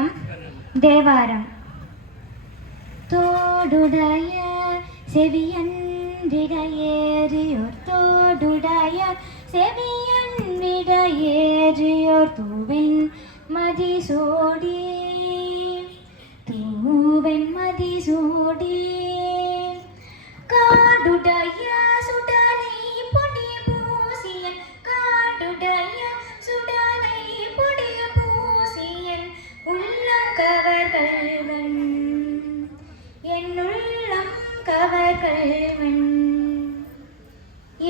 ராகம் தேவாரம். தோடுடைய செவியன்றிடையேறியோர் தோடுடைய செவியன்றிடையேறியோர் தூவென் மதிசூடி தூவென் மதிசூடி காடுடைய சுடலை பொடி பூசியன் காடுடைய சுடலை பொடி பூசியன் உள்ளம் கவர்கள்வன் என் உள்ளம் கவர்கள்வன்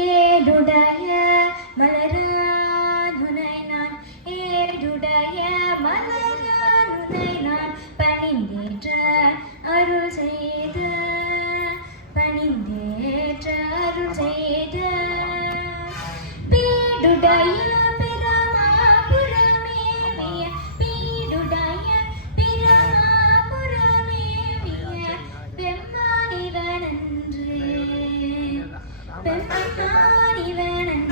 ஏடுடைய மலரானுனை நான் ஏடுடைய மலரானுனை நான் பணிந்தேற்ற அருள் செய்த பணிந்தேற்ற அருள் செய்த பீடுடைய பிரமாபுரமேவிய பீடுடைய பிரமாபுரமேவிய பெம்மானிவனன்று பெம்மானிவனன்று.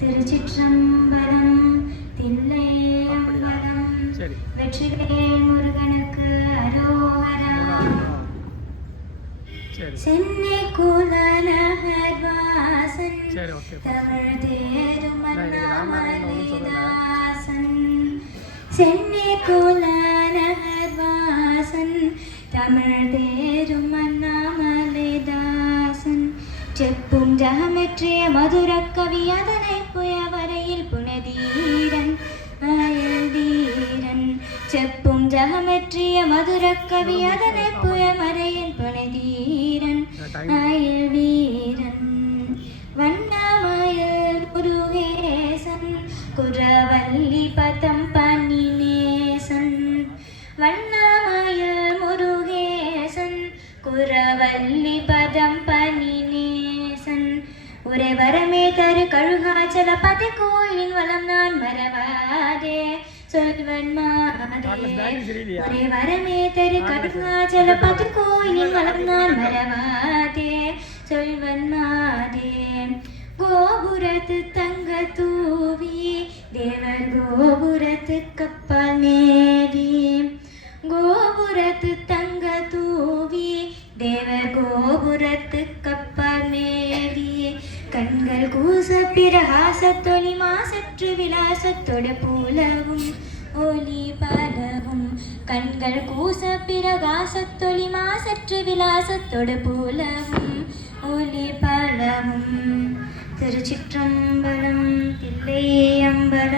திருச்சிற்றம்பலம் தில்லையம்பலம் வெற்றிவேல் முருகனுக்கு அரோகரா. சென்னை குலநகர்வாசன் தமிழ் தேரும் அண்ணாமலைதாசன் சென்னை குலநகர்வாசன் தமிழ் தேரும் அண்ணாமலைதாசன் செப்பும் ஜகமெற்றிய மதுர கவி அதனை புயவரையில் புனதீரன் அயல் வீரன் செப்பும் ஜகமெற்றிய மதுர கவி அதனை புயமறையில் புனதீரன் அயல் வீரன் வண்ணமயல் முருகேசன் குரவல்லி பதம் பணிநேசன் வண்ணமயல் முருகேசன் குரவல்லி பதம் பணிநேசன் ஒரே வரமே தரு கழுகாச்சல பதி கோயிலின் வளம் நான் மறவாதே சொல்வன் மாதே ஒரே வரமே தரு கழுகாச்சல பதி கோயிலின் வளம் நான் மறவாதே சொல்வன் மாதே. கோபுரத்து தங்க தூவி தேவர் கோபுரத்து கப்பல் மேவி கோபுரத்து தங்க தூவி தேவர் கோபுரத்து கப்பல் மேவி கண்கள் கூச பிரகாசத்தொளி மாசற்று விலாசத்தொடு பூலவும் ஒளி பலவும் கண்கள் கூச பிரகாசத்தொளி மாசற்று விலாசத்தொடு பூலவும் ஒளி பலவும். திருச்சிற்றம்பலம் தில்லையம்பலம்.